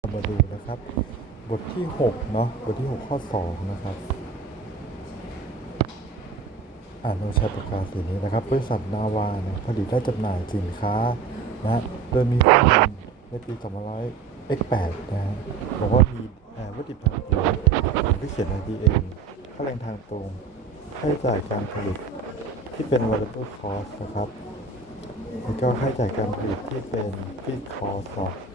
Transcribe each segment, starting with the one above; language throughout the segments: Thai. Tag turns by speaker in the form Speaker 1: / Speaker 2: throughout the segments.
Speaker 1: เรามาดูนะครับ บทที่6เนาะบทที่ 6 ข้อ 2 นะครับ อ่านโดยใช้ปากกาศสีนี้นะครับบริษัทนาวานะผลิตและจำหน่ายสินค้านะโดยมีข้อมูลในปี2 0 0 8นะฮะบอกว่ามีวัตถุดิบทางตรงหรือที่เขียนใน DN ค่าแรงทางตรงค่าใช้จ่ายการผลิตที่เป็น variable cost นะครับแล้วก็ค่าใช้จ่ายการผลิตที่เป็น fixed cost ครับอ่า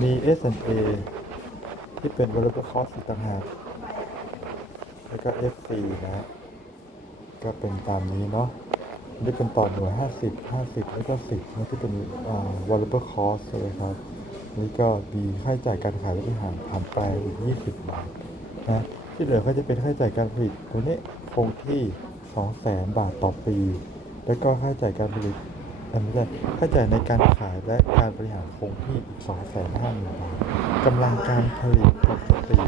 Speaker 1: มี S&A ที่เป็น variable cost อีกต่างหากแล้วก็ FC นะฮะก็เป็นตามนี้เนาะนี่เป็นต่อหน่วย 50 50 แล้วก็ 10นะที่เป็นอ่า variable cost ใช่ไหมครับ นี่ก็มีค่าใช้จ่ายการขายและบริหารผ่านแปลอีก 20 บาทนะที่เหลือก็จะเป็นค่าใช้จ่ายการผลิตตัวนี้คงที่ 200,000 บาทต่อปี แล้วก็ค่าใช้จ่ายการผลิต ค่าใช้จ่ายในการขายและการบริหารคงที่อีก2 5 0 0 0 0บาทกำลังการผลิตปกติ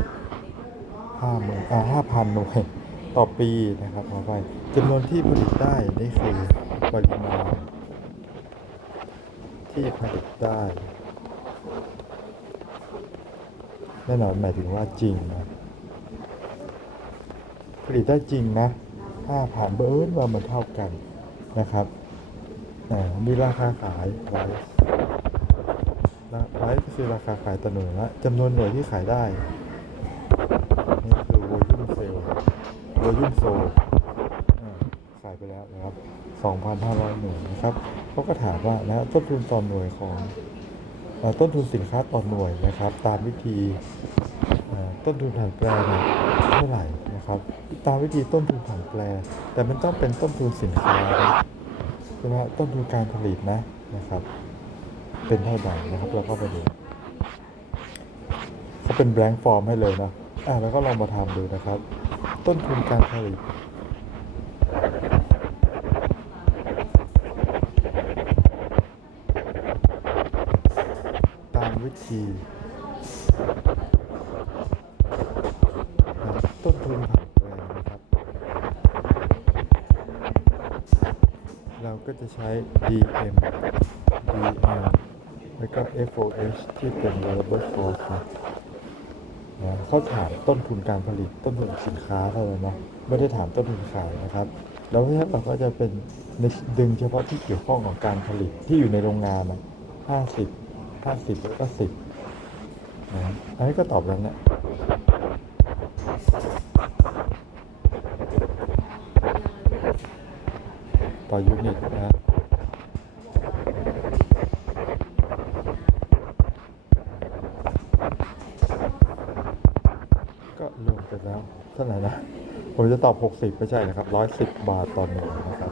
Speaker 1: 50,000อ่า5,000หน่วยต่อปีนะครับขอไปจำนวนที่ผลิตได้นี่คือปริมาณที่ผลิตได้แน่นอนหมายถึงว่าจริงนะผลิตได้จริงนะ5,000เบิร์นว่ามันเท่ากันนะครับ อ่ามีราคาขายไว้ไว้ก็คือราคาขายต่อหน่วยละจำนวนหน่วยที่ขายได้ นี่คือ volume sale volume sold ขายไปแล้วนะครับ 2,500 หน่วยนะครับเขาก็ถามว่านะต้นทุนต่อหน่วยของต้นทุนสินค้าต่อหน่วยนะครับ ตามวิธีต้นทุนผันแปรเท่าไหร่นะครับ ตามวิธีต้นทุนผันแปร แต่มันต้องเป็นต้นทุนสินค้านะ ช่ไหมต้นทุนการผลิตนะนะครับ เป็นเท่าไหร่นะครับเราก็ไปดูเขาเป็น blank form ให้เลยนะอะแล้วก็ลองมาทำดูนะครับ ต้นทุนการผลิตตามวิธี ก็จะใช้ DM DL แล้วก็ FOH ที่เป็น variable cost นะนะเขาถามต้นทุนการผลิตต้นทุนสินค้าเท่านั้นนะไม่ได้ถามต้นทุนขายนะครับ แล้วเนี่ยเราก็จะเป็นดึงเฉพาะที่เกี่ยวข้องกับการผลิตที่อยู่ในโรงงานนะ50 50แล้วก็10นะอันนี้ก็ตอบแล้วเนี่ย ต่อยูนิตนะก็รวมไปแล้วเท่าไหร่นะ ผมจะตอบ 60 ไม่ใช่นะครับ 110 บาทต่อหน่วยนะครับ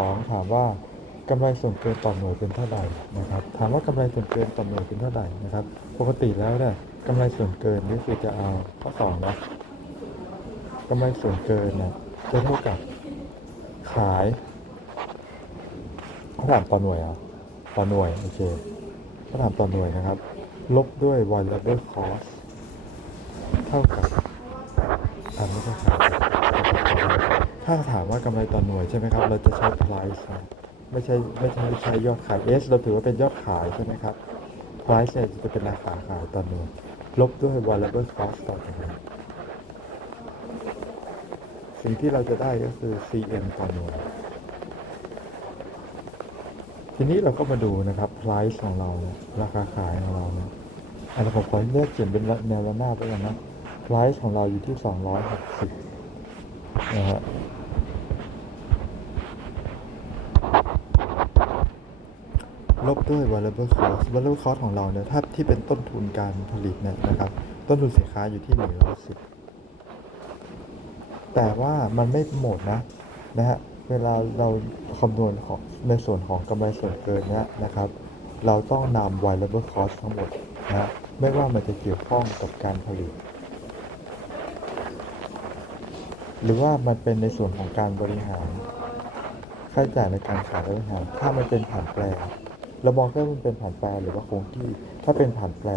Speaker 1: 2ถามว่ากำไรส่วนเกินต่อหน่วยเป็นเท่าไหร่นะครับ ถามว่ากำไรส่วนเกินต่อหน่วยเป็นเท่าไหร่นะครับ ปกติแล้วเนี่ยกำไรส่วนเกินนี่คือจะเอาข้อ2นะกำไรส่วนเกินเนี่ยจะเท่ากับขายเขาถามต่อหน่วยอะต่อหน่วยโอเคเขาถามต่อหน่วยนะครับ ลบด้วย variable cost เท่ากับ ถ้าถามว่ากำไรต่อหน่วยใช่ไหมครับ เราจะใช้ price ไม่ใช่ไม่ใช่ใช้ยอดขาย S เราถือว่าเป็นยอดขายใช่ไหมครับ price เนี่ยจะเป็นราคาขายต่อหน่วย ลบด้วย variable cost ต่อหน่วยสิ่งที่เราจะได้ก็คือ CM ต่อหน่วย ทีนี้เราก็มาดูนะครับ price ของเราเนี่ยราคาขายของเราเนี่ยอันนี้ผมขอเลือกเขียนเป็นแนวระนาบไปก่อนนะ price ของเราอยู่ที่ 260นะฮะ ลบด้วย variable cost variable cost ของเราเนี่ยถ้าที่เป็นต้นทุนการผลิตเนี่ยนะครับ ต้นทุนสินค้าอยู่ที่ 110 แต่ว่ามันไม่หมดนะนะฮะเวลาเราคำนวณของในส่วนของกำไรส่วนเกินเนี้ยนะครับ เราต้องนำ variable cost ทั้งหมดนะฮะไม่ว่ามันจะเกี่ยวข้องกับการผลิต หรือว่ามันเป็นในส่วนของการบริหารค่าใช้จ่ายในการขายและบริหารถ้ามันเป็นผันแปร เรามองแค่มันเป็นผันแปรหรือว่าคงที่ ถ้าเป็นผันแปร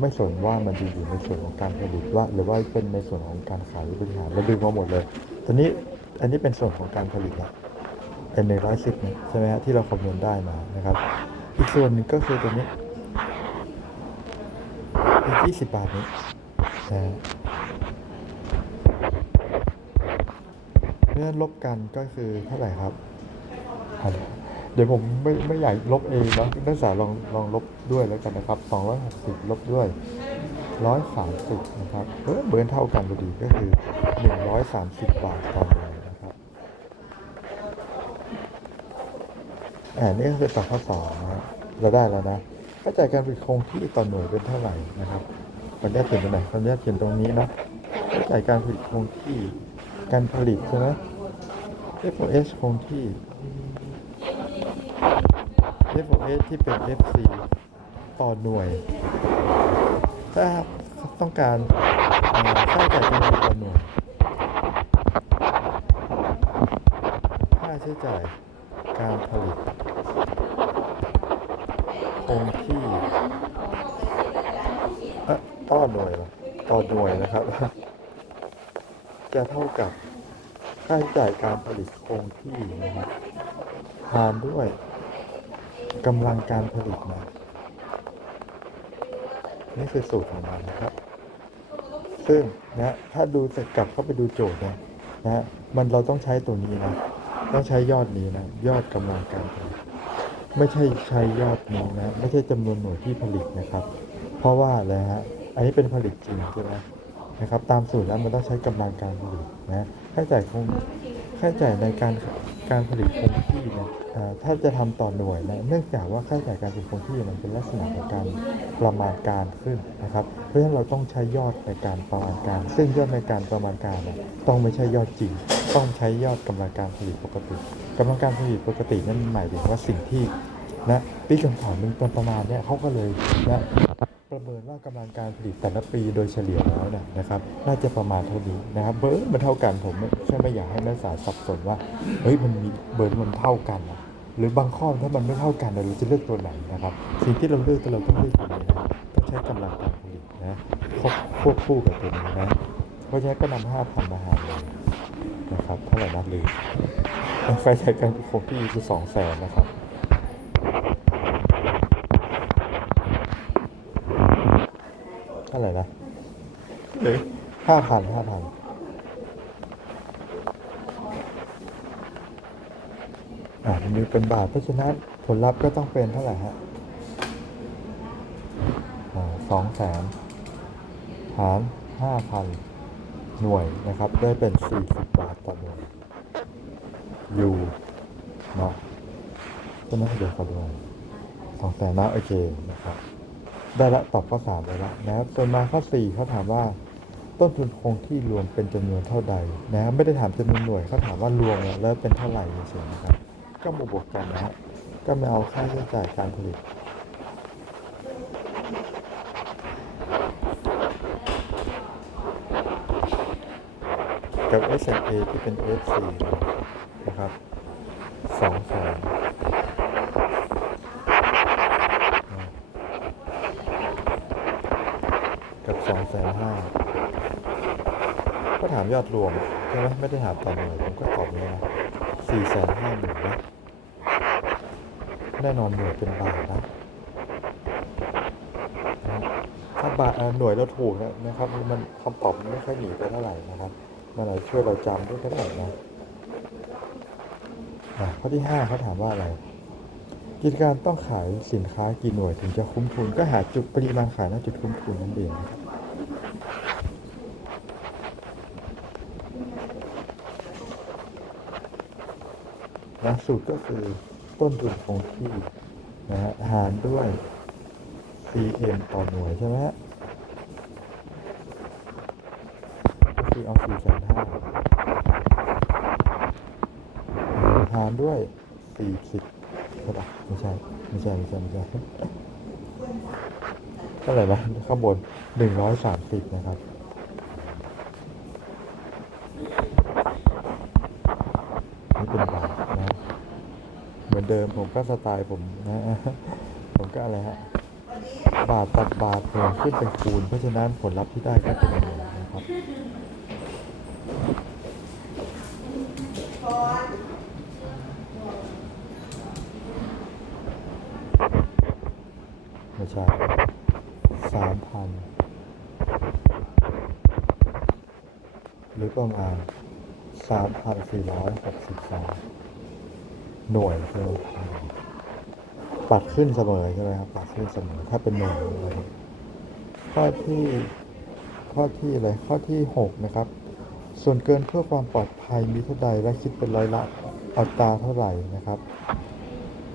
Speaker 1: ไม่สนว่ามันจะอยู่ในส่วนของการผลิตว่า หรือว่าเป็นในส่วนของการขายหรือบริหารเราดึงมาหมดเลยตอนนี้อันนี้เป็นส่วนของการผลิตละเป็นในร้อยสิบเนี่ยใช่ไหมฮะที่เราคำนวณได้มานะครับ อีกส่วนหนึ่งก็คือตัวนี้อีกยี่สิบบาทนี้นะฮะเมื่อลบกันก็คือเท่าไหร่ครับอะ เดี๋ยวผมไม่ไม่อยากลบเองนะนักศึกษาลองลองลบด้วยแล้วกันนะครับ260ลบด้วย 130นะครับเออเบิร์นเท่ากันพอดีก็คือ 130 บาทต่อหน่วยนะครับอ่านี่ก็คือตอบข้อสองนะเราได้แล้วนะค่าจ่ายการผลิตคงที่ต่อหน่วยเป็นเท่าไหร่นะครับขอนุญาตเขียนตรงไหนขอนุญาตเขียนตรงนี้นะค่าจ่ายการผลิตคงที่การผลิตใช่ไหม FOS คงที่ FOS ที่เป็น FC ต่อหน่วย ถ้าต้องการค่าใช้จ่ายการต่อหน่วย ค่าใช้จ่ายการผลิตคงที่เออต่อหน่วยหรอต่อหน่วยนะครับ จะเท่ากับค่าใช้จ่ายการผลิตคงที่นะครับหารด้วย กำลังการผลิตนะนี่คือสูตรของมันนะครับ ซึ่งนะถ้าดูเสร็จกลับเข้าไปดูโจทย์นะนะมันเราต้องใช้ตัวนี้นะต้องใช้ยอดนี้นะยอดกำลังการผลิตไม่ใช่ใช้ยอดนี้นะไม่ใช่จำนวนหน่วยที่ผลิตนะครับ เพราะว่าอะไรฮะอันนี้เป็นผลิตจริงใช่ไหมนะครับ ตามสูตรแล้วมันต้องใช้กำลังการผลิตนะค่าใช้จ่ายคงค่าใช้จ่ายในการการผลิตคง ที่เนี่ยอ่าถ้าจะทำต่อหน่วยนะเนื่องจากว่าค่าใช้จ่ายการผลิตคงที่มันเป็นลักษณะของการประมาณการขึ้นนะครับ เพราะฉะนั้นเราต้องใช้ยอดในการประมาณการ ซึ่งยอดในการประมาณการนะต้องไม่ใช่ยอดจริง ต้องใช้ยอดกำลังการผลิตปกติกำลังการผลิตปกตินั่นหมายถึงว่าสิ่งที่นะปีก่อนๆมันเป็นประมาณเนี้ยเขาก็เลยนะ ประเมินว่ากำลังการผลิตแต่ละปีโดยเฉลี่ยแล้วเนี่ยนะครับน่าจะประมาณเท่านี้นะครับเบิร์นมันเท่ากันผมไม่แค่ไม่อยากให้นักศึกษาสับสนว่าเฮ้ยมันมีเบิร์นมันเท่ากันนะหรือบางข้อถ้ามันไม่เท่ากันเราจะเลือกตัวไหนนะครับ สิ่งที่เราเลือกเราต้องเลือกตัวนี้นะต้องใช้กำลังการผลิตนะควบคู่กับตัวนี้นะเพราะฉะนั้นก็นำห้าพันมาหารเลยนะครับเท่าไหร่นะลืมไฟใช้การคงที่คือสองแสนนะครับ เท่าไหร่นะหรือห้าพันห้าพันอ่ามันมีเป็นบาทเพราะฉะนั้นผลลัพธ์ก็ต้องเป็นเท่าไหร่ฮะสองแสนหารห้าพันหน่วยนะครับ ได้เป็นสี่สิบบาทต่อหน่วยยูเนาะก็น่าเดี๋ยวขอดูหน่อยสองแสนนะโอเคนะครับ ได้ละตอบข้อสามไปแล้วนะครับส่วนมาข้อสี่เขาถามว่า ต้นทุนคงที่รวมเป็นจำนวนเท่าใดนะครับไม่ได้ถามจำนวนหน่วยเขาถามว่ารวมแล้วเป็นเท่าไหร่เฉยๆนะครับ ก็มาบวกกันนะฮะก็มาเอาค่าใช้จ่ายการผลิตกับ s a ที่เป็น F4 นะครับสองแสน กับ สองแสนห้าก็ถามยอดรวมใช่ไหมไม่ได้ถามต่อหน่วยผมก็ตอบเลยนะสี่แสนห้าหมื่นนะแน่นอนหน่วยเป็นบาทนะ ถ้าบาทหน่วยเราถูกนะนะครับมันคำตอบไม่ค่อยหนีไปเท่าไหร่นะครับมันอาจช่วยเราจำได้เท่าไหร่นะข้อที่ห้าเขาถามว่าอะไร กิจการต้องขายสินค้ากี่หน่วยถึงจะคุ้มทุน ก็หาจุดปริมาณขายณจุดคุ้มทุนนั่นเองนะครับ นะสูตรก็คือต้นทุนคงที่นะฮะหารด้วย CM ต่อหน่วยใช่ไหมฮะก็คือเอา4 5 0 0 0หารด้วย40ใช่ปะไม่ใช่ ไม่ใช่ ไม่ใช่ ไม่ใช่เท่าไหร่นะข้างบน130นะครับนี่เป็นบนะเหมื เดิมผมก็สไตล์ผมนะผมก็อะไรฮะบาทตัดบาทหน่วยขึ้นเป็นคูณ เพราะฉะนั้นผลลัพธ์ที่ได้ก็เป็นหน่วยนะครับไม่ใช่สามพันหรือประมาณสามพันสี่ร้อยหกสิบสอง หน่วยใช่ไหมปัดขึ้นเสมอใช่ไหมครับปัดขึ้นเสมอถ้าเป็นหน่วยข้อที่ข้อที่อะไรข้อที่หกนะครับ ส่วนเกินเพื่อความปลอดภัยมีเท่าใดและคิดเป็นร้อยละอัตราเท่าไหร่นะครับ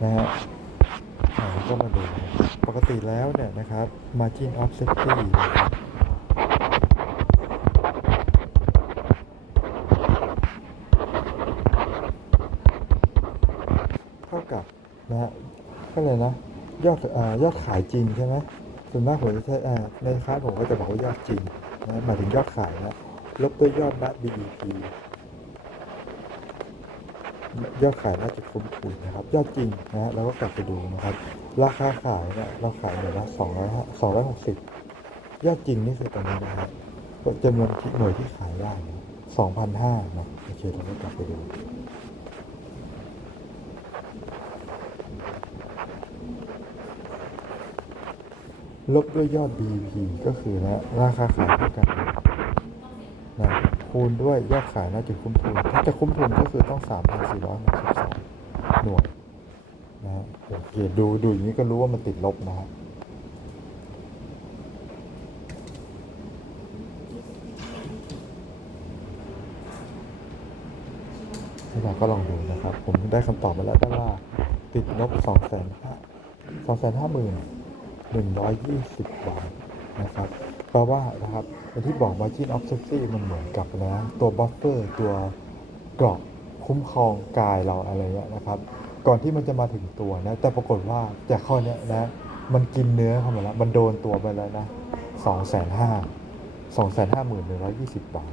Speaker 1: นะฮะอ่าก็มาดูปกติแล้วเนี่ยนะครับ margin of safety นะครับเท่ากับ นะฮะก็เลยนะยอดอยอดขายจริงใช่ไหมส่วนมากผมจะใช้ในคลาสผมก็จะบอกว่ายอดจริงนะหมายถึงยอดขายนะลบด้วยยอดณ BEP ยอดขายน่าจะคุ้มคุยนะครับ ยอดจริงนะฮะเราก็กลับไปดูนะครับ ราคาขายเนี่ยเราขายหน่วยละสองร้อยสองร้อยหกสิบยอดจริงนี่คือตรงนี้นะครับจำนวนหน่วยที่ขายได้สองพันห้านะโอเคเราก็กลับไปดู ลบด้วยยอด BP ก็คือนะราคาขายเท่ากันนะคูณด้วยยอดขายน่าจะคุ้มทุนถ้าจะคุ้มทุนก็คือต้อง 3,462 หน่วยนะฮะโอเคดูดูอย่างนี้ก็รู้ว่ามันติดลบนะฮะนี่เราก็ลองดูนะครับ ผมได้คำตอบมาแล้วได้ว่าติดลบสองแสนห้า สองแสนห้าหมื่นหนึ่งร้อยยี่สิบบาทนะครับแปลว่านะครับอย่างที่บอก margin of safety มันเหมือนกับนะตัว buffer ตัวเกราะคุ้มครองกายเราอะไรเงี้ยนะครับ ก่อนที่มันจะมาถึงตัวนะแต่ปรากฏว่าจากข้อเนี้ยนะมันกินเนื้อเข้ามาแล้วมันโดนตัวไปแล้วนะสองแสนห้าสองแสนห้าหมื่นหนึ่งร้อยยี่สิบบาท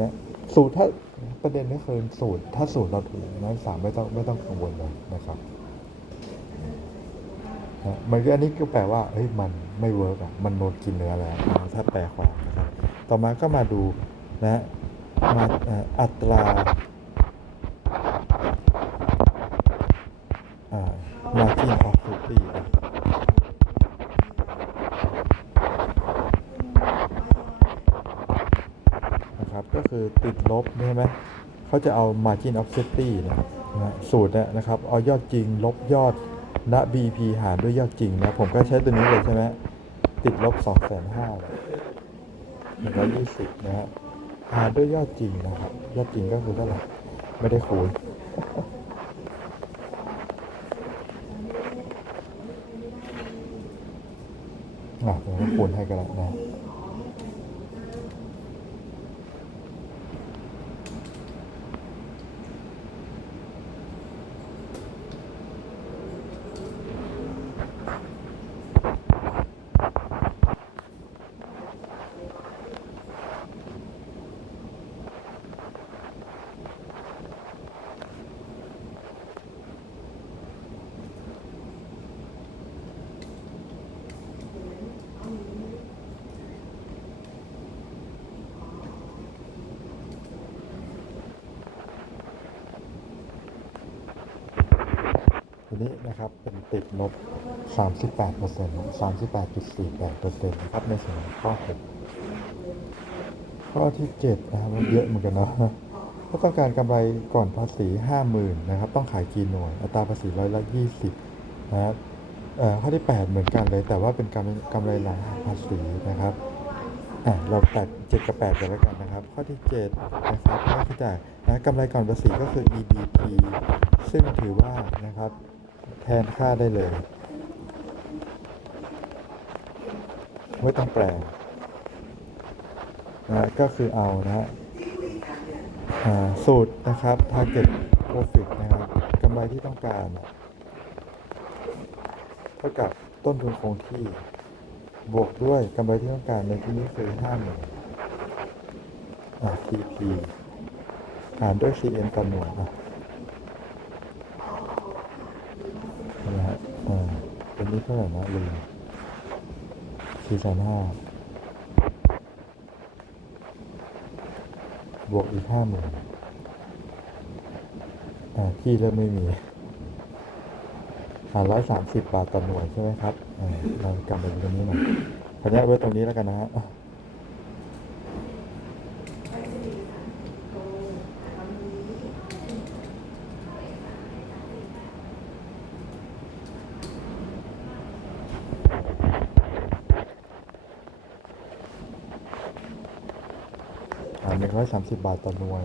Speaker 1: นะสูตรถ้าประเด็นก็คือสูตรถ้าสูตรเราถูกนักศึกษาไม่ต้องไม่ต้องกังวลเลยนะครับ นะมันก็อันนี้ก็แปลว่าเฮ้ยมันไม่เวิร์กอะมันโดนกินเนื้อแล้วถ้าแปลความนะครับ ต่อมาก็มาดูนะมาอัตราอ่า margin of safety อะนะครับก็คือติดลบใช่ไหมเขาจะเอา margin of safety นยนะสูตรเนี่ยนะครับ เอายอดจริงลบยอด ณ BP หารด้วยยอดจริงนะ ผมก็ใช้ตัวนี้เลยใช่ไหมติดลบ2 5 0 0 0หนึ่งร้อยยี่สิบนะฮะหารด้วยยอดจริงนะครับ ยอดจริงก็คือเท่าไหร่ ไม่ได้คูณอะผมก็คูณให้กันแล้วนะ ที นี้นะครับเป็นติดลบ 38เปอร์เซ็นต์38.48เปอร์เซ็นต์นะครับในส่วนของข้อ 6 ข้อที่ 7 นะครับมันเยอะเหมือนกันเนาะถ้าต้องการกำไรก่อนภาษี 50,000นะครับ ต้องขายกี่หน่วย อัตราภาษีร้อยละ 20 นะครับข้อที่ 8 เหมือนกันเลย แต่ว่าเป็นกำไรกำไรหลังภาษีนะครับอะเราแตก7กับ8กันแล้วกันนะครับ ข้อที่ 7 นะครับค่าใช้จ่ายนะกำไรก่อนภาษีก็คือ EBT ซึ่งถือว่านะครับ นค่าได้เลย ไม่ต้องแปลงนะก็คือเอานะฮะสูตรนะครับ target profit นะครับกำไรที่ต้องการเท่ากับต้นทุนคงที่บวกด้วยกำไรที่ต้องการในที่นี้คือห้าหมื่นอ่า TP หารด้วย CN ต่อหน่วยนะ ท่าไหร่นะลืมสี่แสนห้าบวกอีกห้าหมื่นอ่าที่เริ่มไม่มีอ่าร้อยสามสิบบาทต่อหน่วยใช่ไหมครับอ่าเรากลับไปดูตรงนี้หน่อยคราวนี้ไว้ตรงนี้แล้วกันนะฮะ อ่าหนึ่งร้อยสามสิบาทต่อหน่วย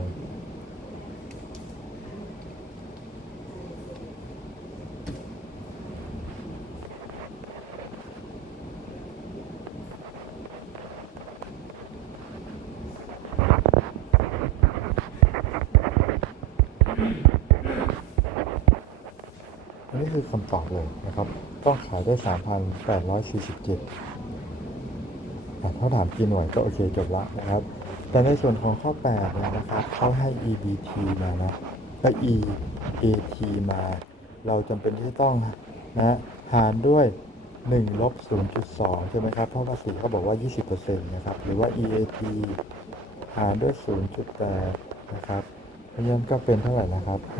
Speaker 1: อันนี้คือคำตอบเลยนะครับต้องขายได้ 3,847อ่ถ้าถามกี่หน่วยก็โอเคจบละนะครับ แต่ในส่วนของข้อ8เนี่ยนะครับเขาให้ EBT มานะและ EAT มา เราจำเป็นที่ต้องนะหารด้วย1ลบ0.2 ใช่ไหมครับ เพราะภาษีเขาบอกว่า 20%นะครับ หรือว่า EAT หารด้วย 0.8 นะครับเพราะฉะนั้นก็เป็นเท่าไหร่นะครับ50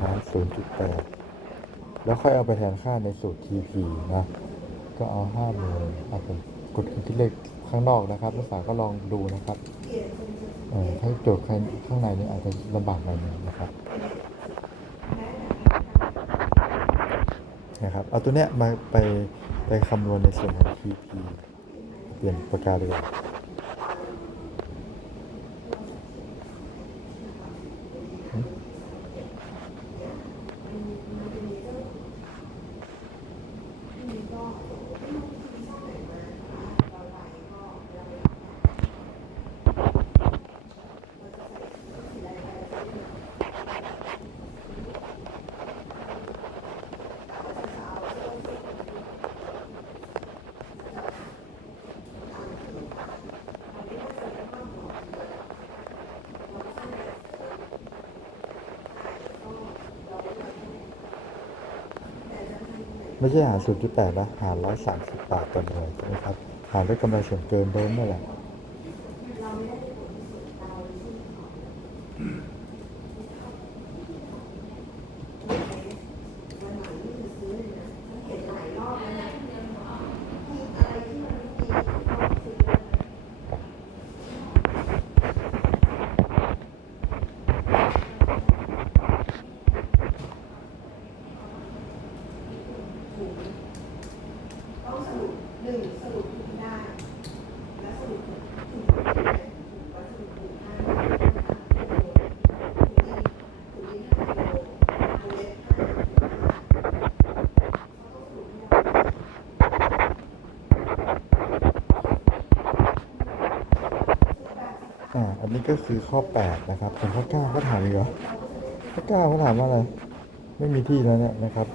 Speaker 1: หาร 0.8 แล้วค่อยเอาไปแทนค่าในสูตร TP นะ ก็เอา5หมื่นเอาผมกดคลิกที่เลข ข้างนอกนะครับนักศึกษาก็ลองดูนะครับถ้าโจทย์ข้างในนี่อาจจะลำบากหน่อยนึงนะครับนะครับเอาตัวเนี้ยมาไปไปคำนวณในส่วนของ PP เปลี่ยนประกาเลย ไม่ใช่หาร 0.8นะหาร 138 ต่อหน่วยใช่ไหมครับ หารด้วยกำไรส่วนเกินเดิมนั่นแหละ
Speaker 2: ต้องสรุปหนึ่งสรุปทุกได้ และสรุปถึงถึงว่าสรุปถึงห้าถึงยี่ถึงยี่ห้าโลโลเล็กห้าถึงห้าเขาต้องสรุปให้ได้
Speaker 1: อ่า อันนี้ ก็คือข้อ 8 นะครับส่วนข้อ9เขาถามอีกเหรอข้อ9เขาถามว่าอะไร ไม่มีที่แล้วเนี่ยนะครับ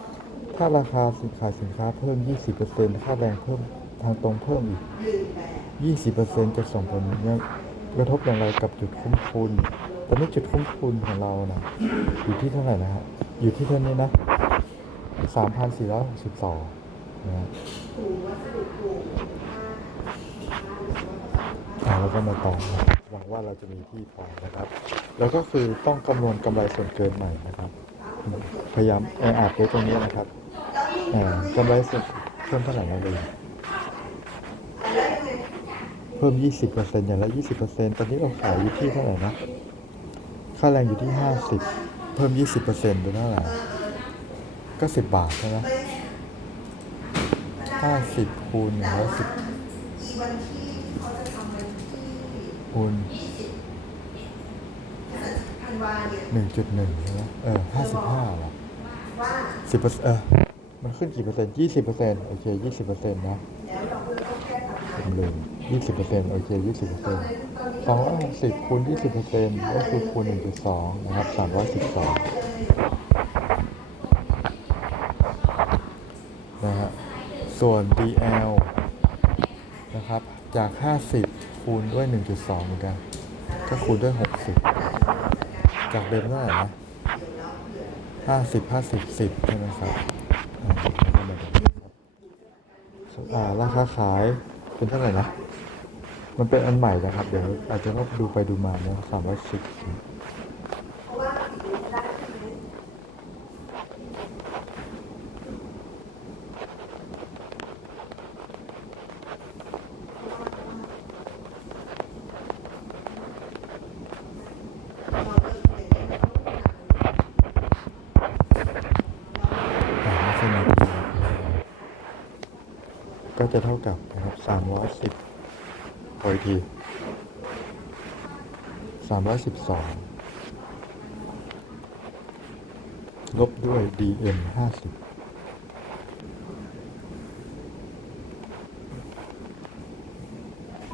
Speaker 1: ถ้าราคาสินค้าสินค้าเพิ่ม 20%ค่าแรงเพิ่มทางตรงเพิ่มอีก 20%จะส่งผลเนี่ยกระทบอย่างไรกับจุดคุ้มทุนตอนนี้จุดคุ้มทุนของเรานะอยู่ที่เท่าไหร่นะฮะ อยู่ที่เท่านี้นะ 3,462นะ แล้วก็มาต่อหวังว่าเราจะมีที่พอนะครับ แล้วก็คือต้องคำนวณกำไรส่วนเกินใหม่นะครับ พยายามแออัดไว้ตรงนี้นะครับกำไรส่วนเพิ่มเท่าไหร่นะเลยเพิ่ม 20%อย่างละ 20%ตอนนี้เราขายอยู่ที่เท่าไหร่นะค่าแรงอยู่ที่ 50 เพิ่ม 20%เป็นเท่าไหร่ก็ 10 บาทใช่ไหม50คูณ110
Speaker 2: อีวันที่เขาจะทำวันที่
Speaker 1: คูณ
Speaker 2: ธันวาเนี่ย
Speaker 1: หนึ่งจุดหนึ่งใช่ไหมเออห้าสิบห้าหรอ
Speaker 2: ว่า
Speaker 1: สิบเปอร์เซ็นต์เออมันขึ้นกี่เปอร์เซ็นต์ยี่สิบเปอร์เซ็นต์โอเคยี่สิบเปอร์เซ็นต์นะ
Speaker 2: แล้วเราก็ต้องแก้ปัญหา
Speaker 1: ผมลืมยี่สิบเปอร์เซ็นต์โอเคยี่สิบเปอร์เซ็นต์สองร้อยหกสิบคูณยี่สิบเปอร์เซ็นต์ก็คือคูณหนึ่งจุดสองนะครับสามร้อยสิบสองนะฮะส่วน DL นะครับ จาก 50 คูณด้วย 1.2 เหมือนกัน ก็คูณด้วย 60 จากเดิมเท่าไหร่นะห้าสิบห้าสิบสิบใช่ไหมครับอ่าราคาราคาขายเป็นเท่าไหร่นะ มันเป็นอันใหม่นะครับ เดี๋ยวอาจจะต้องดูไปดูมานะสามร้อยสิบ จะเท่ากับนะครับสามร้อยสิบพออีกทีสามร้อยสิบสองลบด้วย DM ห้าสิบ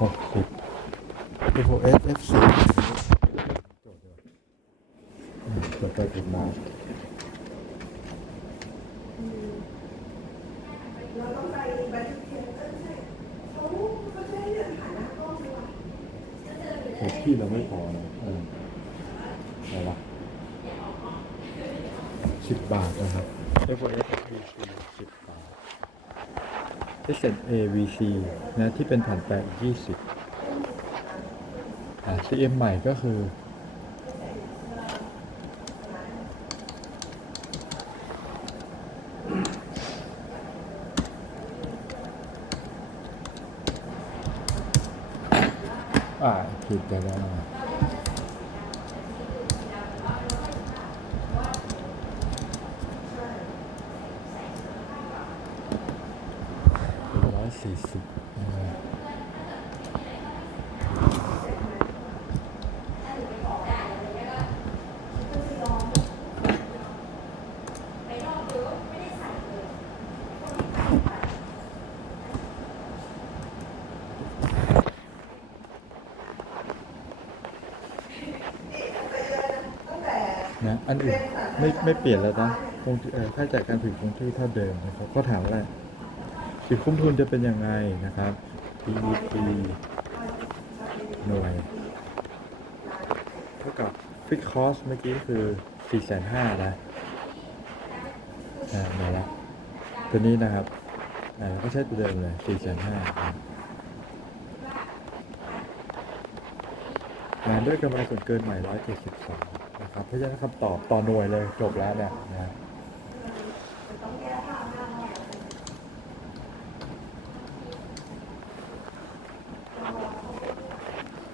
Speaker 1: หกสิบ FOS FC จดไปผิดมา
Speaker 2: เราต้องไปบันทึกเสียงเออใช่เขาเขาใช้เรื่องฐานะกล้องด้วย
Speaker 1: โอ้ที่เราไม่พอนะเอออะไรวะสิบบาทนะครับ FOS VC สิบบาท SNA VC นะที่เป็นแผ่นแปะยี่สิบอ่า CM ใหม่ก็คือ อ่าผิดไปแล้วร้อย สี่สิบนะอันอื่นไม่ไม่เปลี่ยนแล้วนะคงเอ่อค่าจ่ายการถือคงที่เท่าเดิมนะครับก็ถามว่า สิคุ้มทุนจะเป็นยังไงนะครับ PET หน่วย เท่ากับฟิกคอสเมื่อกี้คือ 4 5 0 0 0นะอ่ามาแล้วตัวนี้นะครับอ่าก็ใช้ตัวเดิมเลย 4 5 0 0 0งานด้วยกำไรส่วนเกินใหม่ 172 นะครับ เพราะฉะนั้นคำตอบต่อหน่วยเลยจบแล้วเนี่ยนะ
Speaker 2: ต้องแก้ผ้าหน้าห้อง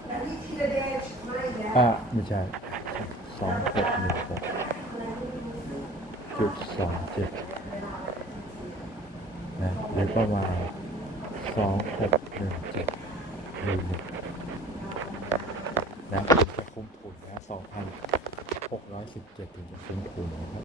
Speaker 2: แล้วที่ทีละเดชไม่แล้ว
Speaker 1: อ่าไม่ใช่สองหกหนึ่งหกจุดสองเจ็ดนะหรือประมาณสองหกหนึ่งเจ็ดหนึ่งนะถึงจะคุ้มทุนนะสองพันหกร้อยสิบเจ็ดถึงจะคุ้มทุนนะครับ